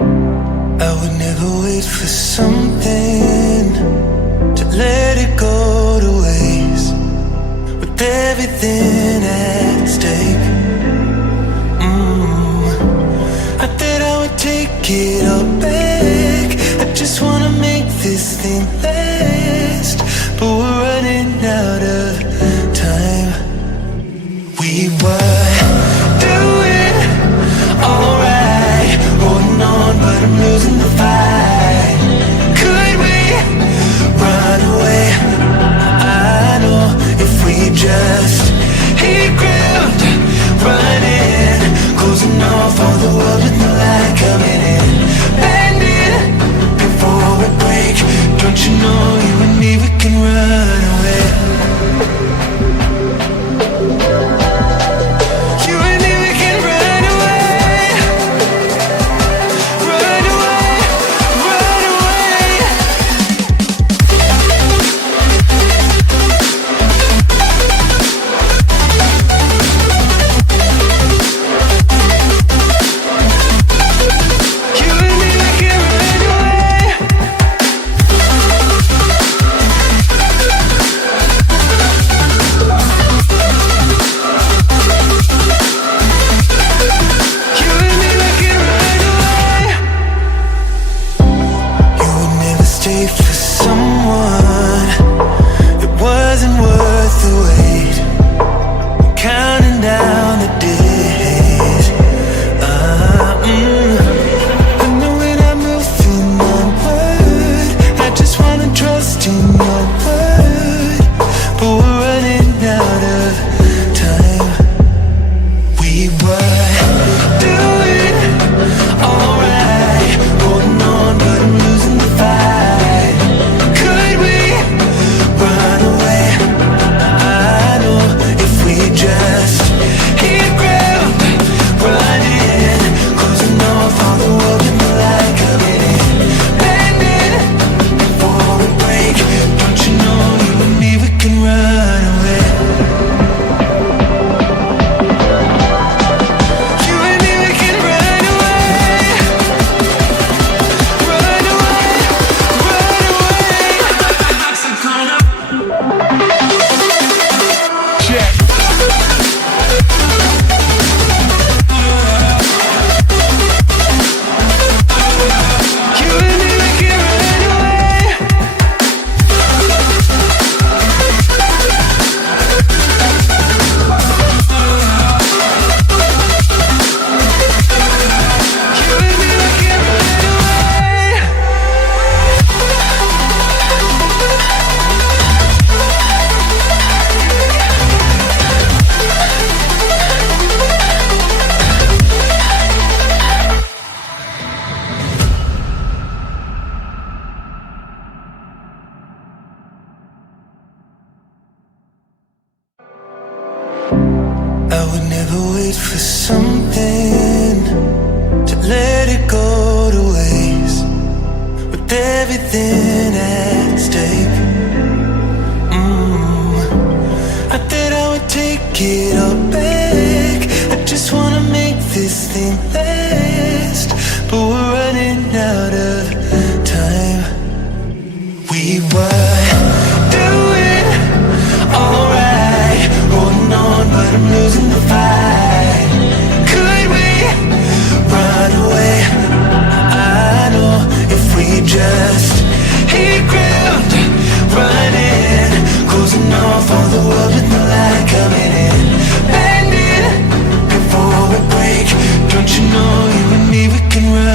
I would never wait for something to let it go to waste, with everything at stake. I thought I would take it all back. I just wanna make this thing last, but we're running out of time. We were doing alright, holding on, but I'm losing the fight. Could we run away? I know if we just hit ground, running, closing off all the world with no light coming in, bending before we break. Don't you know, you and me, we can run away. You and me, we can run away. Run away, run away. You and me, we can run away. You and me, we can run away. You would never stay for someone that wasn't worth the wait. Counting down the days. I know when I'm moving onward, I just wanna trust in your word, but we're running out of time. We were doing alright, holding on, but I'm losing the fight. Could we run away? I know if we just hit ground, running, closing off all the world with the light coming in, bending before we break. Don't you know, you and me, we can run away. You and me, we can run away. Run away, run away. Check. You and me, we can run away. You and me, we can run away. I would never wait for something to let it go to waste, with everything at stake. I thought I would take it all back. I just wanna make this thing last, but we're running out of time. We were doing alright, holding on, but I'm losing the fight. Could we run away? I know if we just hit ground, running, closing off all the world with no light coming in, bending before we break. Don't you know, you and me, we can run